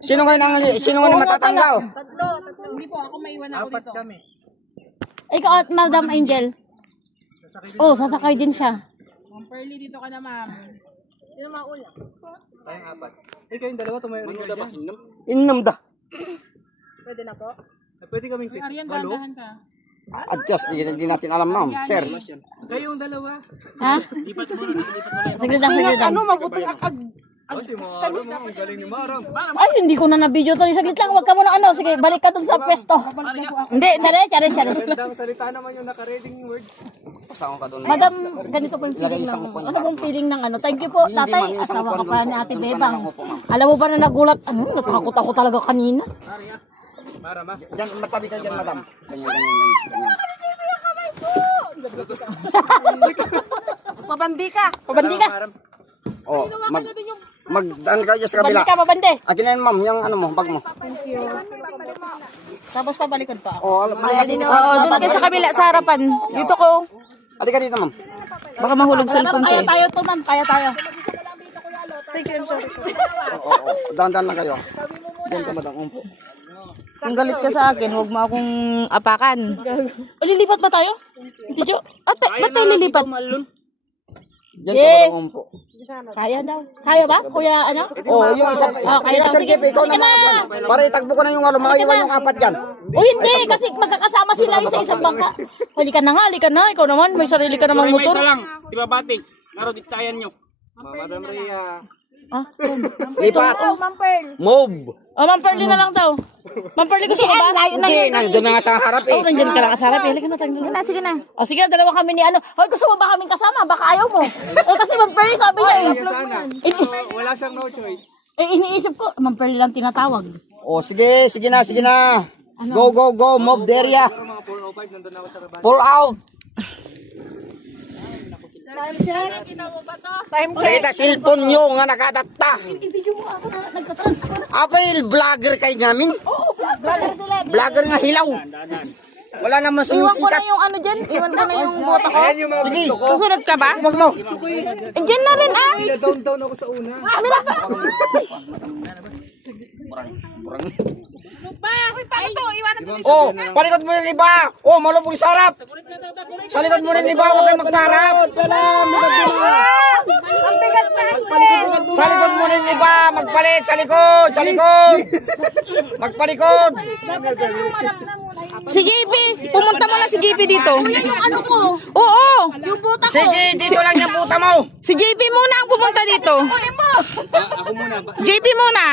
Sino ngayon matatanggal? Tatlo. Hindi po, ako maiwan ako dito. Kami. Ikaw at Madam Angel. Oh, sasakay din siya. Ma'am Pearly, dito ka na, ma'am. Sino mauna? Tayong apat. Kayong dalawa, tumayo rin kayo dyan. Inom da. Pwede na po? Pwede kaming Arian, walo. dahan ka. Adjust, hindi natin alam, ma'am. Sir. Kayong dalawa. Ha? Saglit lang. mabuting Kasi mga alam mo, ang galing ni Maram. Ay, hindi ko na na-video to. Saglit lang, wag ka muna ano. Sige, balik ka dun sa pwesto. Hindi, chare. Magandang salita naman yung nakareading words. Pasako ka doon. Madam, ganito po yung feeling ng, ano pong feeling ng ano. Thank you po, tatay. Asawa ka pa ni Ate Bebang. Alam mo ba na nagulat? Ano, natakot ako talaga kanina. Maram, ha? Diyan, matabi ka dyan, madam. Ganyan. Pabandi ka. Pabandi ka. Maram. Oh, magdaan ka dyan sa kabila. Pabandi ka, pabandi. Akin na yun, ma'am, yung ano mo, bag mo. Tapos pabalikan pa ako. Oh, alam mo. Oo, doon kayo sa kabila, sa harapan. Dito ko. Halika dito, ma'am. Baka mahulog sa Ma'am, kaya tayo to, ma'am. Kaya tayo. Thank you, I'm sorry. Oo. Dahan-dahan lang kayo. Diyan ka, madam. Umpo. Kung galit ka sa akin, huwag mo akong apakan. O, lilipat ba tayo? Hindi, Jo. Ate, ba't tayo lilipat? Diyan ka, madam. Umpo. Kaya daw. Kaya ba? Kuya, ano? Oh, yung isa. kaya daw. Sir Sige, Jeff, ikaw sige naman. na. Para itagbo ko na yung maiwan yung apat dyan. O hindi, kasi magkakasama sila sa isang bangka. Halika na nga, halika na. Ikaw naman, may sarili ka namang motor. May isa lang, di ba bating? Naro diktayan nyo. Madam Rhea. Ah, Lipat. Move. oh, Ma'am Pearly na lang daw. Ma'am Pearly, gusto mo ba? Hindi, nandiyan na nga sa harap eh. Oh, nandiyan ka lang sa harap. Halika na, tanggal na. Sige na. O sige, dalawa kami ni ano. Hoy, gusto mo ba kaming kasama? Baka ayaw mo. Eh kasi Ma'am Pearly sabi niya eh. Sana. So, wala siyang no choice. Eh, iniisip ko, Ma'am Pearly lang tinatawag. Oh, sige na. Go. Move the area. Pero mga 4:05, nandun ako sa rabat. Pull out. Time Nakita cellphone nyo nga nakatatta. I-video mo ako na nagtatransfer. Apel, vlogger kayo namin. Vlogger nga hilaw. Wala naman Iwan ko na sumisikat. yung ano dyan. Iwan ko na yung bota ko. Ayan yung mga Sige. gusto ko. Susunod ka ba? Wag mo. Eh, dyan na rin ah. Down ako sa una. Paano to? Iwanan mo. Oh, palikod mo yung iba. Oh, malubog sa harap. Sa likod mo rin iba, huwag kayo magparap. Ang bigat na. Sa likod mo rin iba, magpalit. Sa likod. Magpalikod. Si JP, pumunta mo na si JP dito. Yan yung ano ko. Oo. Yung buta ko. Sige, dito lang yung puta mo. Si JP muna ang pumunta dito. Ako muna ba? JP muna,